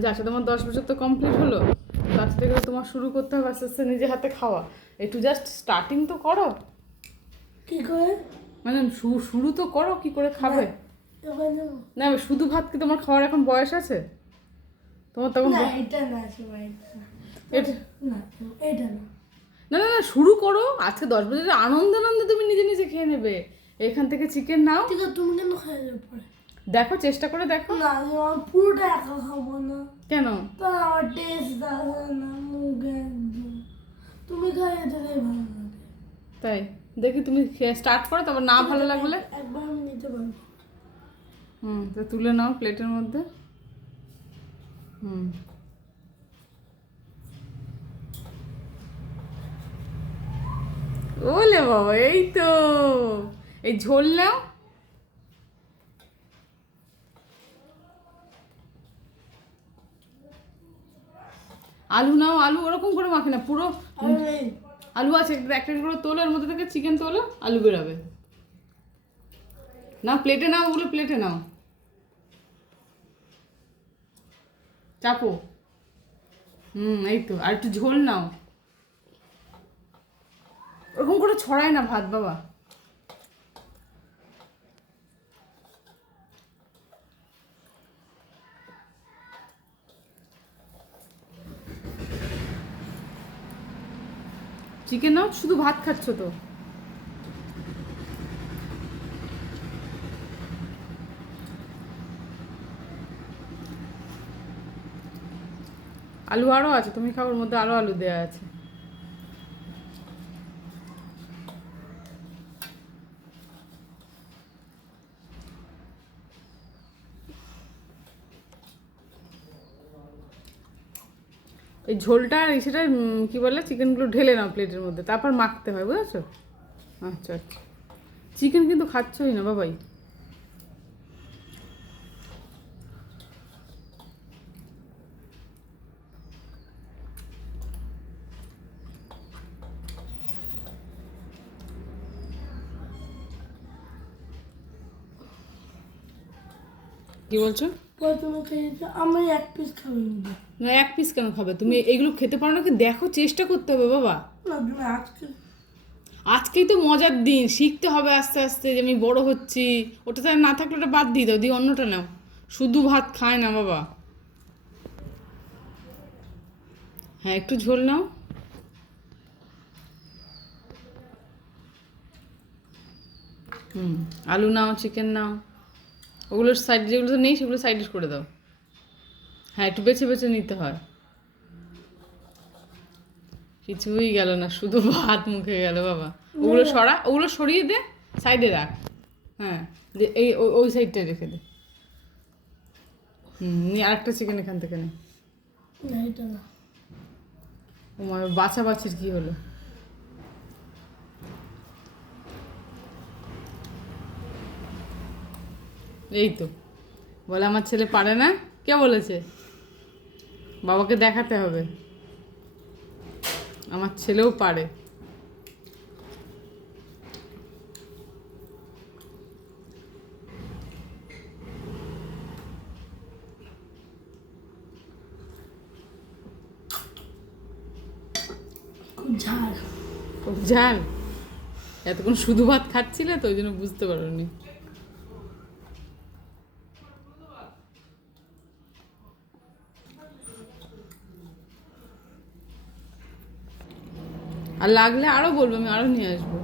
বলছি আচ্ছা তোমার 10 বছর তো কমপ্লিট হলো, তার থেকে তোমার শুরু করতে হবে আস্তে আস্তে নিজে হাতে খাওয়া। একটু জাস্ট স্টার্টিং তো করো। কি করে মানে শুরু তো করো কি করে খাবে। না শুধু ভাত কি তোমার খাওয়ার এখন বয়স আছে? তোমার তখন না এটা না সবাই এটা না এটা না না না না শুরু করো আজকে 10 বছরের আনন্দে আনন্দে তুমি নিজে নিজে খেয়ে নেবে। এখান থেকে চিকেন নাও, ঠিক আছে তুমি কেন খাই যাবে পরে? দেখো চেষ্টা করে দেখো। না আমার পুরোটা একা খাবো না, কেন? তা আমার টেস্ট আসে না মুখে একদম। তুমি খাইয়ে দিলে ভালো লাগে। তাই দেখি তুমি স্টার্ট করো, তারপর না ভালো লাগলে একবার আমি নিতে পারবো। তো তুলে নাও প্লেটের মধ্যে। ওলে বাবা এই তো, এই ঝোল নাও। আলু নাও, আলু ওরকম করে মাখে না পুরো। আলু আছে একটা একটা করে তোলো, এর মধ্যে থেকে চিকেন তোলো, আলু বেরোবে। না প্লেটে নাও, ওগুলো প্লেটে নাও, চাপো। এই তো, আর একটু ঝোল নাও। ওরকম করে ছড়ায় না ভাত বাবা। চিকেন নাও, শুধু ভাত খাচ্ছ তো। আলু আরও আছে, তুমি খাও, ওর মধ্যে আরও আলু দেওয়া আছে। এই ঝোলটা আর সেটা কি বলে চিকেনগুলো ঢেলে নাও প্লেটের মধ্যে, তারপর মাখতে হয়, বুঝেছো? আচ্ছা আচ্ছা, চিকেন কিন্তু খাচ্ছই না বাবাই। কি বলছো? প্রথমে খেয়েছে আমি এক পিস খাবো না এক পিস কেন খাবে তুমি? এগুলো খেতে পারো না কি? দেখো চেষ্টা করতে হবে বাবা। না তুমি আজকে আজকেই তো মজার দিন, শিখতে হবে আস্তে আস্তে যে আমি বড় হচ্ছি। ওটা তাহলে না থাকলে ওটা বাদ দিয়ে দাও, দিয়ে অন্যটা নাও। শুধু ভাত খায় না বাবা। হ্যাঁ একটু ঝোল নাও। আলু নাও, চিকেন নাও, ওগুলোর সাইড যেগুলো তো নেই সেগুলো সাইড করে দাও। হ্যাঁ একটু বেছে বেছে নিতে হয়। কিছুই গেল না, শুধু ভাত মুখে গেল বাবা। ওগুলো সরা, ওগুলো সরিয়ে দে, সাইডে রাখ। হ্যাঁ এই ওই সাইডটা রেখে দে। নিয়ে আরেকটা চিকেন এখান থেকে নে। না এটা না ও মা, বাছা বাছির কি হলো? এই তো বলে আমার ছেলে পারে না। কে বলেছে? বাবাকে দেখাতে হবে আমার ছেলেও পারে। খুব ঝাল। খুব ঝাল? এতক্ষণ শুধু ভাত খাচ্ছিলে তো ওই জন্য বুঝতে পারোনি। আর লাগলে আরো বলবো, আমি আরো নিয়ে আসবো।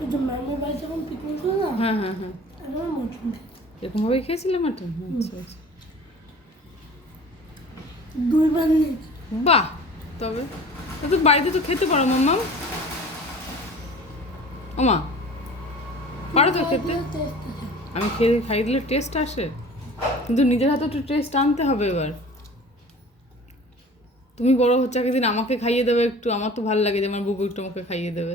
ওই যে মামুর বাড়ি যখন পিকনিক হলো না হ্যাঁ হ্যাঁ হ্যাঁ, একবার মটন এরকম ভাবেই খেয়েছিলে মাটন? আচ্ছা আচ্ছা, দুইবার নিয়েছি। বাহ। তবে তো বাড়িতে তো খেতে পারো মাম্মাম। ওমা, পারো তো খেতে? আমি খেয়ে খাইয়ে দিলে টেস্ট আসে, কিন্তু নিজের হাতে একটু টেস্ট আনতে হবে এবার। তুমি বড় হচ্ছে একদিন আমাকে খাইয়ে দেবে একটু, আমার তো ভালো লাগে যে আমার বুবু একটু আমাকে খাইয়ে দেবে।